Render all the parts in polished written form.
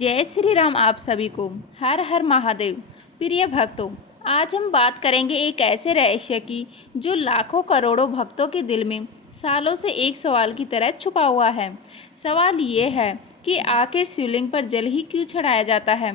जय श्री राम। आप सभी को हर हर महादेव। प्रिय भक्तों, आज हम बात करेंगे एक ऐसे रहस्य की जो लाखों करोड़ों भक्तों के दिल में सालों से एक सवाल की तरह छुपा हुआ है। सवाल ये है कि आखिर शिवलिंग पर जल ही क्यों चढ़ाया जाता है।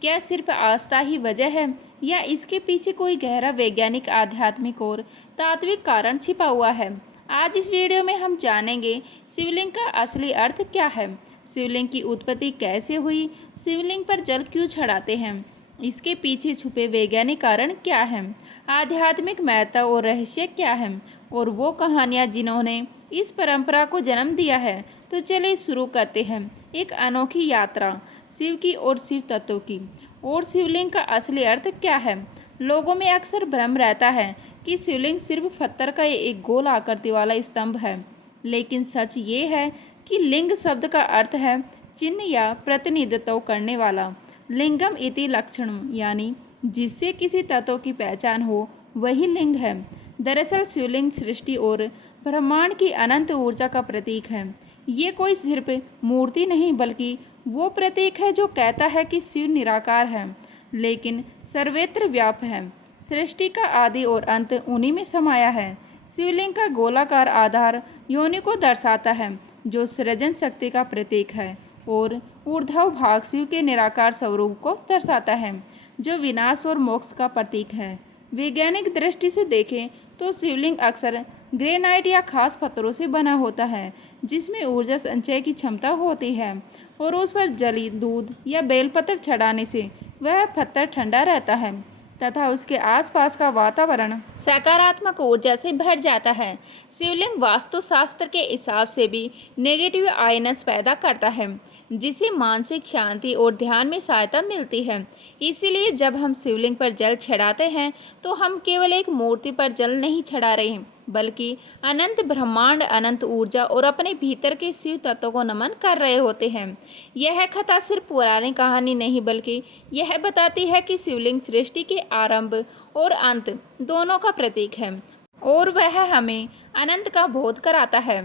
क्या सिर्फ आस्था ही वजह है या इसके पीछे कोई गहरा वैज्ञानिक, आध्यात्मिक और तात्विक कारण छिपा हुआ है। आज इस वीडियो में हम जानेंगे शिवलिंग का असली अर्थ क्या है, शिवलिंग की उत्पत्ति कैसे हुई, शिवलिंग पर जल क्यों चढ़ाते हैं, इसके पीछे छुपे वैज्ञानिक कारण क्या हैं, आध्यात्मिक महत्व और रहस्य क्या है, और वो कहानियाँ जिन्होंने इस परंपरा को जन्म दिया है। तो चलिए शुरू करते हैं एक अनोखी यात्रा शिव की और शिव तत्व की। और शिवलिंग का असली अर्थ क्या है। लोगों में अक्सर भ्रम रहता है कि शिवलिंग सिर्फ पत्थर का एक गोल आकृति वाला स्तंभ है, लेकिन सच ये है कि लिंग शब्द का अर्थ है चिन्ह या प्रतिनिधित्व करने वाला। लिंगम इति लक्षणम, यानी जिससे किसी तत्व की पहचान हो वही लिंग है। दरअसल शिवलिंग सृष्टि और ब्रह्मांड की अनंत ऊर्जा का प्रतीक है। ये कोई सिर्फ मूर्ति नहीं, बल्कि वो प्रतीक है जो कहता है कि शिव निराकार है लेकिन सर्वत्र व्याप्त है। सृष्टि का आदि और अंत उन्हीं में समाया है। शिवलिंग का गोलाकार आधार योनि को दर्शाता है, जो सृजन शक्ति का प्रतीक है, और ऊर्ध्व भाग शिव के निराकार स्वरूप को दर्शाता है, जो विनाश और मोक्ष का प्रतीक है। वैज्ञानिक दृष्टि से देखें तो शिवलिंग अक्सर ग्रेनाइट या खास पत्थरों से बना होता है, जिसमें ऊर्जा संचय की क्षमता होती है, और उस पर जली दूध या बेलपत्र चढ़ाने से वह पत्थर ठंडा रहता है तथा उसके आसपास का वातावरण सकारात्मक ऊर्जा से भर जाता है। शिवलिंग वास्तुशास्त्र के हिसाब से भी नेगेटिव आयनस पैदा करता है, जिसे मानसिक शांति और ध्यान में सहायता मिलती है। इसीलिए जब हम शिवलिंग पर जल चढ़ाते हैं तो हम केवल एक मूर्ति पर जल नहीं चढ़ा रहे हैं, बल्कि अनंत ब्रह्मांड, अनंत ऊर्जा और अपने भीतर के शिव तत्व को नमन कर रहे होते हैं। यह कथा सिर्फ पुरानी कहानी नहीं, बल्कि यह बताती है कि शिवलिंग सृष्टि के आरंभ और अंत दोनों का प्रतीक है, और वह हमें अनंत का बोध कराता है।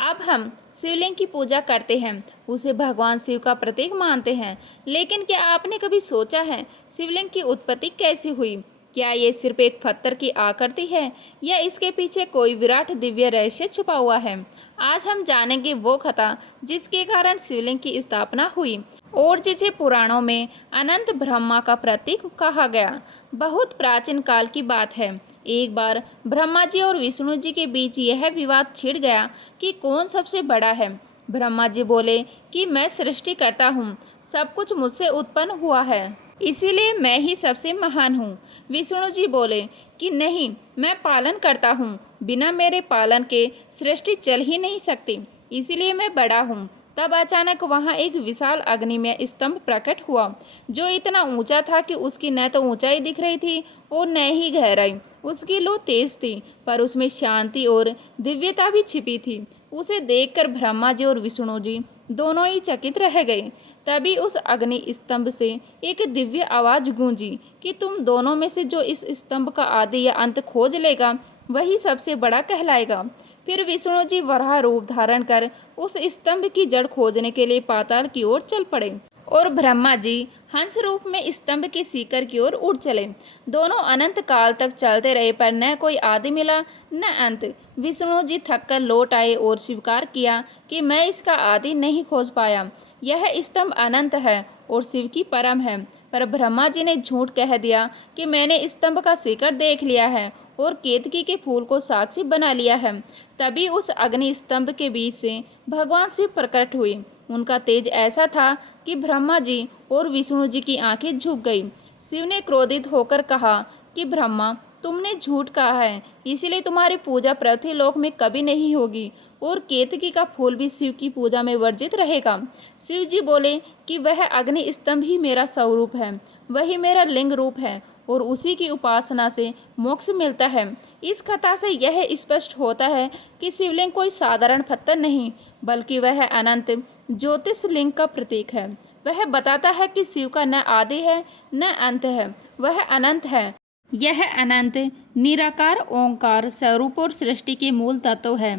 अब हम शिवलिंग की पूजा करते हैं, उसे भगवान शिव का प्रतीक मानते हैं, लेकिन क्या आपने कभी सोचा है शिवलिंग की उत्पत्ति कैसे हुई। क्या ये सिर्फ एक पत्थर की आकृति है या इसके पीछे कोई विराट दिव्य रहस्य छुपा हुआ है। आज हम जानेंगे वो कथा जिसके कारण शिवलिंग की स्थापना हुई और जिसे पुराणों में अनंत ब्रह्मा का प्रतीक कहा गया। बहुत प्राचीन काल की बात है। एक बार ब्रह्मा जी और विष्णु जी के बीच यह विवाद छिड़ गया कि कौन सबसे बड़ा है। ब्रह्मा जी बोले कि मैं सृष्टि करता हूँ, सब कुछ मुझसे उत्पन्न हुआ है, इसीलिए मैं ही सबसे महान हूँ। विष्णु जी बोले कि नहीं, मैं पालन करता हूँ, बिना मेरे पालन के सृष्टि चल ही नहीं सकती, इसीलिए मैं बड़ा हूँ। तब अचानक वहाँ एक विशाल अग्निमय स्तंभ प्रकट हुआ, जो इतना ऊंचा था कि उसकी न तो ऊंचाई दिख रही थी और न ही गहराई। उसकी लौ तेज थी, पर उसमें शांति और दिव्यता भी छिपी थी। उसे देखकर ब्रह्मा जी और विष्णु जी दोनों ही चकित रह गए। तभी उस अग्नि स्तंभ से एक दिव्य आवाज गूंजी कि तुम दोनों में से जो इस स्तंभ का आदि या अंत खोज लेगा वही सबसे बड़ा कहलाएगा। फिर विष्णु जी वराह रूप धारण कर उस स्तंभ की जड़ खोजने के लिए पाताल की ओर चल पड़े, और ब्रह्मा जी हंस रूप में स्तंभ के शिखर की ओर उड़ चले। दोनों अनंत काल तक चलते रहे, पर न कोई आदि मिला न अंत। विष्णु जी थककर लौट आए और स्वीकार किया कि मैं इसका आदि नहीं खोज पाया, यह स्तंभ अनंत है और शिव की परम है। पर ब्रह्मा जी ने झूठ कह दिया कि मैंने स्तंभ का शिखर देख लिया है और केतकी के फूल को साक्षी बना लिया है। तभी उस अग्नि स्तंभ के बीच से भगवान शिव प्रकट हुए। उनका तेज ऐसा था कि ब्रह्मा जी और विष्णु जी की आंखें झुक गई। शिव ने क्रोधित होकर कहा कि ब्रह्मा, तुमने झूठ कहा है, इसलिए तुम्हारी पूजा पृथ्वीलोक में कभी नहीं होगी, और केतकी का फूल भी शिव की पूजा में वर्जित रहेगा। शिव जी बोले कि वह अग्नि स्तंभ ही मेरा स्वरूप है, वही मेरा लिंग रूप है, और उसी की उपासना से मोक्ष मिलता है। इस कथा से यह स्पष्ट होता है कि शिवलिंग कोई साधारण पत्थर नहीं, बल्कि वह अनंत ज्योतिषलिंग का प्रतीक है। वह बताता है कि शिव का न आदि है न अंत है, वह अनंत है। यह अनंत निराकार ओंकार स्वरूप और सृष्टि के मूल तत्व है।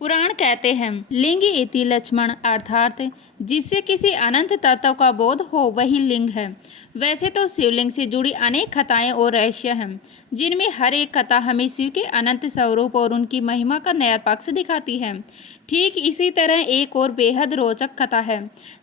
पुराण कहते हैं लिंग इति लक्ष्मण, अर्थात जिससे किसी अनंत तत्व का बोध हो वही लिंग है। वैसे तो शिवलिंग से जुड़ी अनेक कथाएं और रहस्य हैं, जिनमें हर एक कथा हमें शिव के अनंत स्वरूप और उनकी महिमा का नया पक्ष दिखाती है। ठीक इसी तरह एक और बेहद रोचक कथा है,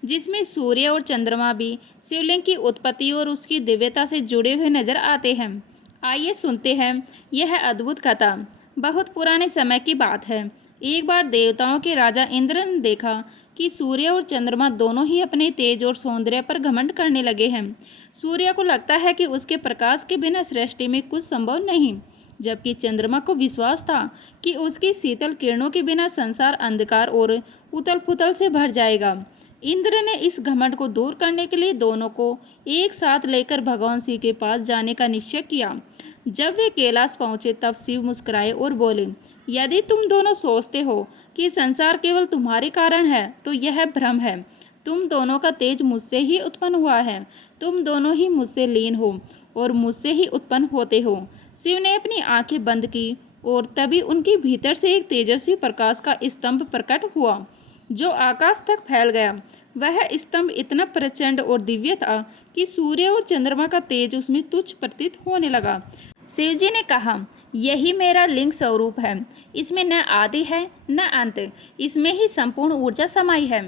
जिसमें सूर्य और चंद्रमा भी शिवलिंग की उत्पत्ति और उसकी दिव्यता से जुड़े हुए नजर आते हैं। आइए सुनते हैं यह अद्भुत कथा। बहुत पुराने समय की बात है। एक बार देवताओं के राजा इंद्र ने देखा कि सूर्य और चंद्रमा दोनों ही अपने तेज और सौंदर्य पर घमंड करने लगे हैं। सूर्य को लगता है कि उसके प्रकाश के बिना सृष्टि में कुछ संभव नहीं, जबकि चंद्रमा को विश्वास था कि उसकी शीतल किरणों के बिना संसार अंधकार और उथल पुथल से भर जाएगा। इंद्र ने इस घमंड को दूर करने के लिए दोनों को एक साथ लेकर भगवान शिव के पास जाने का निश्चय किया। जब वे कैलाश पहुंचे तब शिव मुस्कुराए और बोले, यदि तुम दोनों सोचते हो कि संसार केवल तुम्हारे कारण है तो यह भ्रम है। तुम दोनों का तेज मुझसे ही उत्पन्न हुआ है। तुम दोनों ही मुझसे लीन हो और मुझसे ही उत्पन्न होते हो। शिव ने अपनी आंखें बंद की और तभी उनके भीतर से एक तेजस्वी प्रकाश का स्तंभ प्रकट हुआ, जो आकाश तक फैल गया। वह स्तंभ इतना प्रचंड और दिव्य था कि सूर्य और चंद्रमा का तेज उसमें तुच्छ प्रतीत होने लगा। शिवजी ने कहा, यही मेरा लिंग स्वरूप है। इसमें न आदि है न अंत, इसमें ही संपूर्ण ऊर्जा समाई है।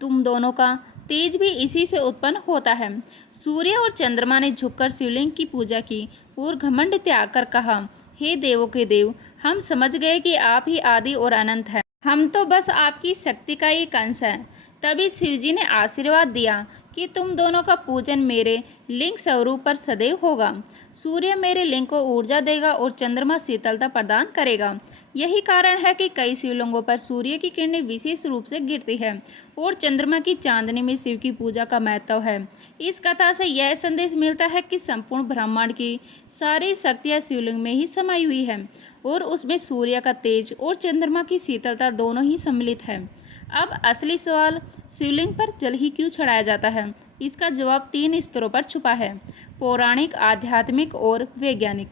तुम दोनों का तेज भी इसी से उत्पन्न होता है। सूर्य और चंद्रमा ने झुककर शिवलिंग की पूजा की और घमंड त्याग कर कहा, हे देवों के देव, हम समझ गए कि आप ही आदि और अनंत हैं। हम तो बस आपकी शक्ति का एक अंश है। तभी शिवजी ने आशीर्वाद दिया कि तुम दोनों का पूजन मेरे लिंग स्वरूप पर सदैव होगा। सूर्य मेरे लिंग को ऊर्जा देगा और चंद्रमा शीतलता प्रदान करेगा। यही कारण है कि कई शिवलिंगों पर सूर्य की किरणें विशेष रूप से गिरती है और चंद्रमा की चांदनी में शिव की पूजा का महत्व है। इस कथा से यह संदेश मिलता है कि संपूर्ण ब्रह्मांड की सारी शक्तियाँ शिवलिंग में ही समाई हुई है और उसमें सूर्य का तेज और चंद्रमा की शीतलता दोनों ही सम्मिलित है। अब असली सवाल, शिवलिंग पर जल ही क्यों चढ़ाया जाता है? इसका जवाब 3 स्तरों पर छुपा है, पौराणिक, आध्यात्मिक और वैज्ञानिक।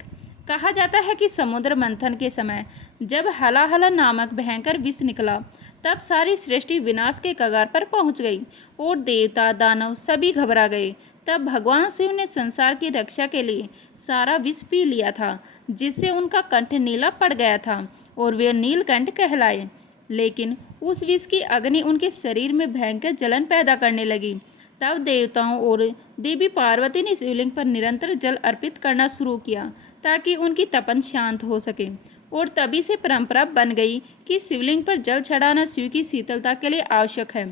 कहा जाता है कि समुद्र मंथन के समय जब हलाहला नामक भयंकर विष निकला, तब सारी सृष्टि विनाश के कगार पर पहुंच गई और देवता दानव सभी घबरा गए। तब भगवान शिव ने संसार की रक्षा के लिए सारा विष पी लिया था, जिससे उनका कंठ नीला पड़ गया था और वे नीलकंठ कहलाए। लेकिन उस विष की अग्नि उनके शरीर में भयंकर जलन पैदा करने लगी। तब देवताओं और देवी पार्वती ने शिवलिंग पर निरंतर जल अर्पित करना शुरू किया ताकि उनकी तपन शांत हो सके। और तभी से परंपरा बन गई कि शिवलिंग पर जल चढ़ाना शिव की शीतलता के लिए आवश्यक है।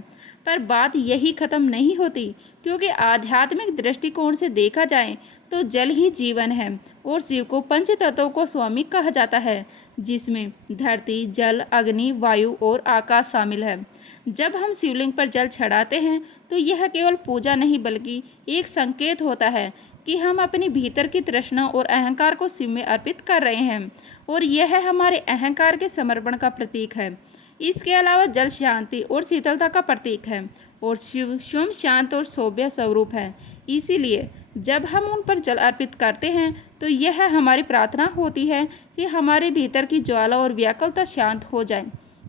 पर बात यही खत्म नहीं होती, क्योंकि आध्यात्मिक दृष्टिकोण से देखा जाए तो जल ही जीवन है और शिव को पंच तत्वों को स्वामी कहा जाता है, जिसमें धरती, जल, अग्नि, वायु और आकाश शामिल है। जब हम शिवलिंग पर जल चढ़ाते हैं तो यह केवल पूजा नहीं बल्कि एक संकेत होता है कि हम अपने भीतर की तृष्णा और अहंकार को शिव में अर्पित कर रहे हैं और यह हमारे अहंकार के समर्पण का प्रतीक है। इसके अलावा जल शांति और शीतलता का प्रतीक है और शिव स्वयं शांत और सौम्य स्वरूप है। इसीलिए जब हम उन पर जल अर्पित करते हैं तो यह हमारी प्रार्थना होती है कि हमारे भीतर की ज्वाला और व्याकुलता शांत हो जाए।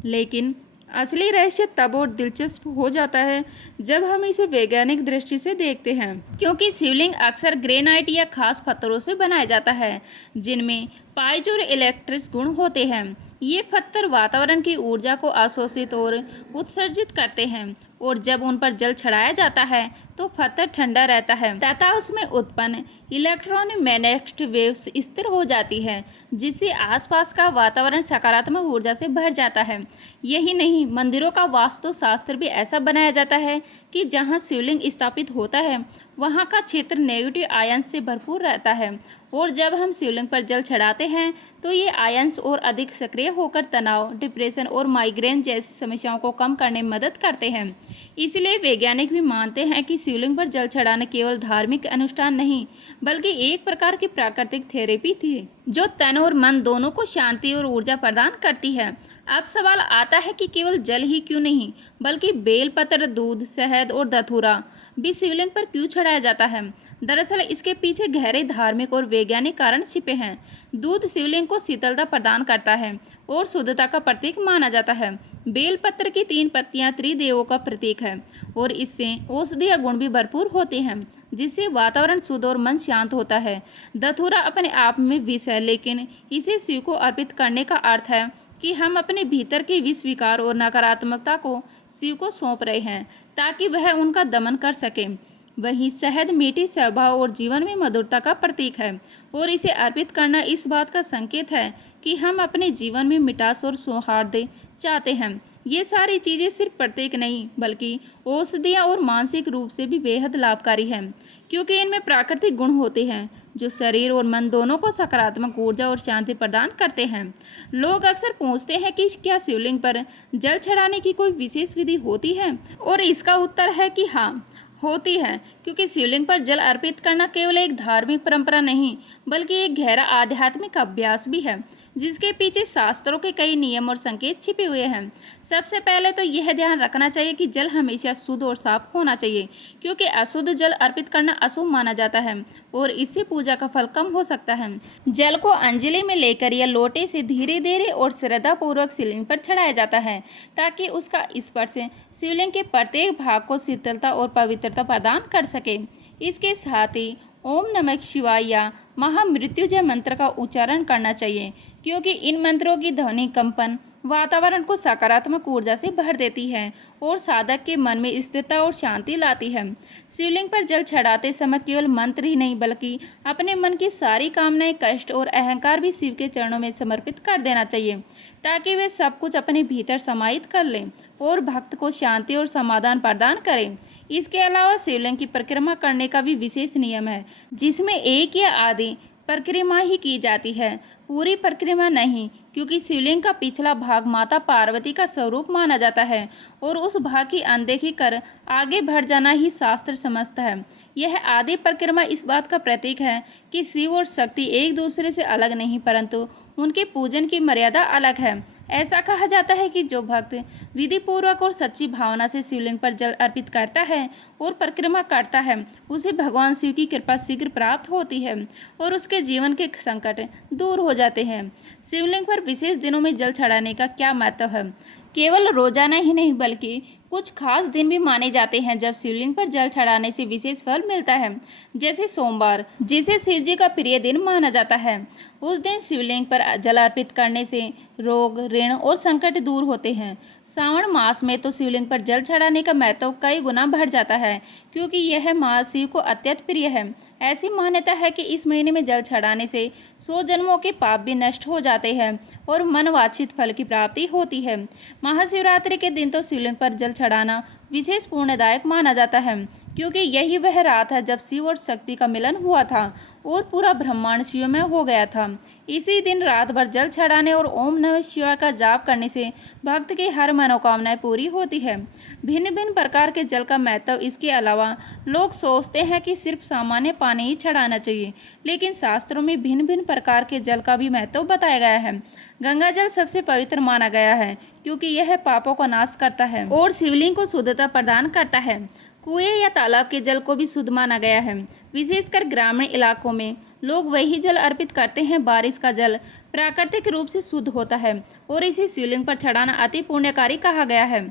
लेकिन असली रहस्य तब और दिलचस्प हो जाता है जब हम इसे वैज्ञानिक दृष्टि से देखते हैं, क्योंकि शिवलिंग अक्सर ग्रेनाइट या खास पत्थरों से बनाया जाता है जिनमें पाइजो इलेक्ट्रिक गुण होते हैं। ये पत्थर वातावरण की ऊर्जा को अवशोषित और उत्सर्जित करते हैं और जब उन पर जल चढ़ाया जाता है तो पत्थर ठंडा रहता है तथा उसमें उत्पन्न इलेक्ट्रोमैग्नेटिक वेव्स स्थिर हो जाती है, जिससे आसपास का वातावरण सकारात्मक ऊर्जा से भर जाता है। यही नहीं, मंदिरों का वास्तुशास्त्र भी ऐसा बनाया जाता है कि जहां शिवलिंग स्थापित होता है वहां का क्षेत्र नेगेटिव आयंस से भरपूर रहता है और जब हम शिवलिंग पर जल चढ़ाते हैं तो ये आयंस और अधिक सक्रिय होकर तनाव, डिप्रेशन और माइग्रेन जैसी समस्याओं को कम करने में मदद करते हैं। इसलिए वैज्ञानिक भी मानते हैं कि शिवलिंग पर जल चढ़ाना केवल धार्मिक अनुष्ठान नहीं बल्कि एक प्रकार की प्राकृतिक थेरेपी थी, जो तन और मन दोनों को शांति और ऊर्जा प्रदान करती है। अब सवाल आता है कि केवल जल ही क्यों नहीं बल्कि बेलपत्र, दूध, शहद और धतूरा भी शिवलिंग पर क्यों चढ़ाया जाता है? दरअसल इसके पीछे गहरे धार्मिक और वैज्ञानिक कारण छिपे हैं। दूध शिवलिंग को शीतलता प्रदान करता है और शुद्धता का प्रतीक माना जाता है। बेलपत्र की 3 पत्तियां त्रिदेवों का प्रतीक है और इससे औषधीय गुण भी भरपूर होते हैं, जिससे वातावरण शुद्ध और मन शांत होता है। धतूरा अपने आप में विष है, लेकिन इसे शिव को अर्पित करने का अर्थ है कि हम अपने भीतर के विष विकार और नकारात्मकता को शिव को सौंप रहे हैं ताकि वह उनका दमन कर सके। वहीं शहद मीठी स्वभाव और जीवन में मधुरता का प्रतीक है और इसे अर्पित करना इस बात का संकेत है कि हम अपने जीवन में मिठास और सौहार्द चाहते हैं। ये सारी चीज़ें सिर्फ प्रतीक नहीं बल्कि औषधियाँ और मानसिक रूप से भी बेहद लाभकारी हैं, क्योंकि इनमें प्राकृतिक गुण होते हैं जो शरीर और मन दोनों को सकारात्मक ऊर्जा और शांति प्रदान करते हैं। लोग अक्सर पूछते हैं कि क्या शिवलिंग पर जल चढ़ाने की कोई विशेष विधि होती है, और इसका उत्तर है कि हाँ, होती है, क्योंकि शिवलिंग पर जल अर्पित करना केवल एक धार्मिक परंपरा नहीं बल्कि एक गहरा आध्यात्मिक अभ्यास भी है, जिसके पीछे शास्त्रों के कई नियम और संकेत छिपे हुए हैं। सबसे पहले तो यह ध्यान रखना चाहिए कि जल हमेशा शुद्ध और साफ होना चाहिए, क्योंकि अशुद्ध जल अर्पित करना अशुभ माना जाता है और इससे पूजा का फल कम हो सकता है। जल को अंजलि में लेकर या लोटे से धीरे धीरे और श्रद्धापूर्वक शिवलिंग पर चढ़ाया जाता है ताकि उसका स्पर्श शिवलिंग के प्रत्येक भाग को शीतलता और पवित्रता प्रदान कर सके। इसके साथ ही ओम नमः शिवाय या महामृत्युंजय मंत्र का उच्चारण करना चाहिए, क्योंकि इन मंत्रों की ध्वनि कंपन वातावरण को सकारात्मक ऊर्जा से भर देती है और साधक के मन में स्थिरता और शांति लाती है। शिवलिंग पर जल चढ़ाते समय केवल मंत्र ही नहीं बल्कि अपने मन की सारी कामनाएं, कष्ट और अहंकार भी शिव के चरणों में समर्पित कर देना चाहिए, ताकि वे सब कुछ अपने भीतर समाहित कर लें और भक्त को शांति और समाधान प्रदान करें। इसके अलावा शिवलिंग की परिक्रमा करने का भी विशेष नियम है, जिसमें एक या आधी परिक्रमा ही की जाती है, पूरी परिक्रमा नहीं, क्योंकि शिवलिंग का पिछला भाग माता पार्वती का स्वरूप माना जाता है और उस भाग की अनदेखी कर आगे बढ़ जाना ही शास्त्र समझता है। यह आधी परिक्रमा इस बात का प्रतीक है कि शिव और शक्ति एक दूसरे से अलग नहीं, परंतु उनके पूजन की मर्यादा अलग है। ऐसा कहा जाता है कि जो भक्त विधि पूर्वक और सच्ची भावना से शिवलिंग पर जल अर्पित करता है और परिक्रमा करता है, उसे भगवान शिव की कृपा शीघ्र प्राप्त होती है और उसके जीवन के संकट दूर हो जाते हैं। शिवलिंग पर विशेष दिनों में जल चढ़ाने का क्या महत्व है? केवल रोजाना ही नहीं बल्कि कुछ खास दिन भी माने जाते हैं जब शिवलिंग पर जल चढ़ाने से विशेष फल मिलता है, जैसे सोमवार, जिसे शिव जी का प्रिय दिन माना जाता है। उस दिन शिवलिंग पर जल अर्पित करने से रोग, ऋण और संकट दूर होते हैं। श्रावण मास में तो शिवलिंग पर जल चढ़ाने का महत्व कई गुना बढ़ जाता है, क्योंकि यह मास शिव को अत्यंत प्रिय है। ऐसी मान्यता है कि इस महीने में जल चढ़ाने से 100 जन्मों के पाप भी नष्ट हो जाते हैं और मनवांछित फल की प्राप्ति होती है। महाशिवरात्रि के दिन तो शिवलिंग पर जल चढ़ाना विशेष पुण्यदायक माना जाता है, क्योंकि यही वह रात है जब शिव और शक्ति का मिलन हुआ था और पूरा ब्रह्मांड शिवमय हो गया था। इसी दिन रात भर जल चढ़ाने और ओम नमः शिवाय का जाप करने से भक्त की हर मनोकामनाएं पूरी होती है। भिन्न भिन्न प्रकार के जल का महत्व इसके अलावा लोग सोचते हैं कि सिर्फ सामान्य पानी ही चढ़ाना चाहिए, लेकिन शास्त्रों में भिन्न भिन्न प्रकार के जल का भी महत्व बताया गया है। गंगा जल सबसे पवित्र माना गया है, क्योंकि यह पापों का नाश करता है और शिवलिंग को शुद्धता प्रदान करता है। कुएं या तालाब के जल को भी शुद्ध माना गया है। विशेषकर ग्रामीण इलाकों में लोग वही जल अर्पित करते हैं। बारिश का जल प्राकृतिक रूप से शुद्ध होता है और इसे शिवलिंग पर चढ़ाना अति पुण्यकारी कहा गया है।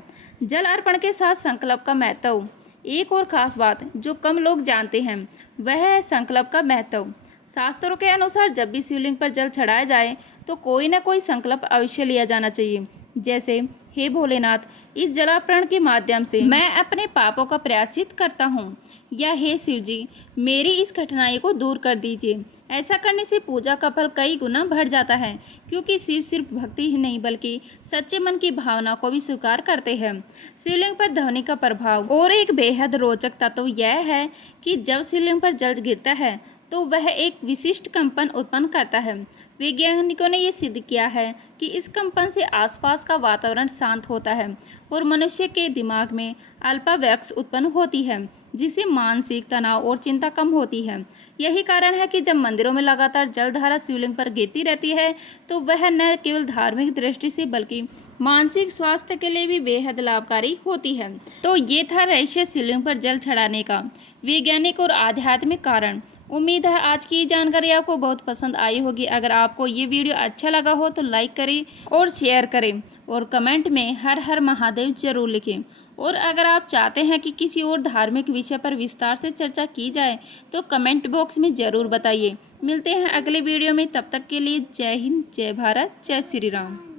जल अर्पण के साथ संकल्प का महत्व। एक और खास बात जो कम लोग जानते हैं वह है संकल्प का महत्व। शास्त्रों के अनुसार जब भी शिवलिंग पर जल चढ़ाया जाए तो कोई न कोई संकल्प अवश्य लिया जाना चाहिए, जैसे हे भोलेनाथ, इस जलार्पण के माध्यम से मैं अपने पापों का प्रायश्चित करता हूँ, या हे शिव जी, मेरी इस कठिनाई को दूर कर दीजिए। ऐसा करने से पूजा का फल कई गुना बढ़ जाता है, क्योंकि शिव सिर्फ भक्ति ही नहीं बल्कि सच्चे मन की भावना को भी स्वीकार करते हैं। शिवलिंग पर ध्वनि का प्रभाव। और एक बेहद रोचक तत्व यह है कि जब शिवलिंग पर जल गिरता है तो वह एक विशिष्ट कंपन उत्पन्न करता है। वैज्ञानिकों ने यह सिद्ध किया है कि इस कंपन से आसपास का वातावरण शांत होता है और मनुष्य के दिमाग में अल्फा वैक्स उत्पन्न होती है, जिससे मानसिक तनाव और चिंता कम होती है। यही कारण है कि जब मंदिरों में लगातार जलधारा शिवलिंग पर गिरती रहती है तो वह न केवल धार्मिक दृष्टि से बल्कि मानसिक स्वास्थ्य के लिए भी बेहद लाभकारी होती है। तो ये था रहस्य शिवलिंग पर जल चढ़ाने का वैज्ञानिक और आध्यात्मिक कारण। उम्मीद है आज की ये जानकारी आपको बहुत पसंद आई होगी। अगर आपको ये वीडियो अच्छा लगा हो तो लाइक करें और शेयर करें और कमेंट में हर हर महादेव जरूर लिखें। और अगर आप चाहते हैं कि किसी और धार्मिक विषय पर विस्तार से चर्चा की जाए तो कमेंट बॉक्स में ज़रूर बताइए। मिलते हैं अगले वीडियो में, तब तक के लिए जय हिंद, जय भारत, जय श्री राम।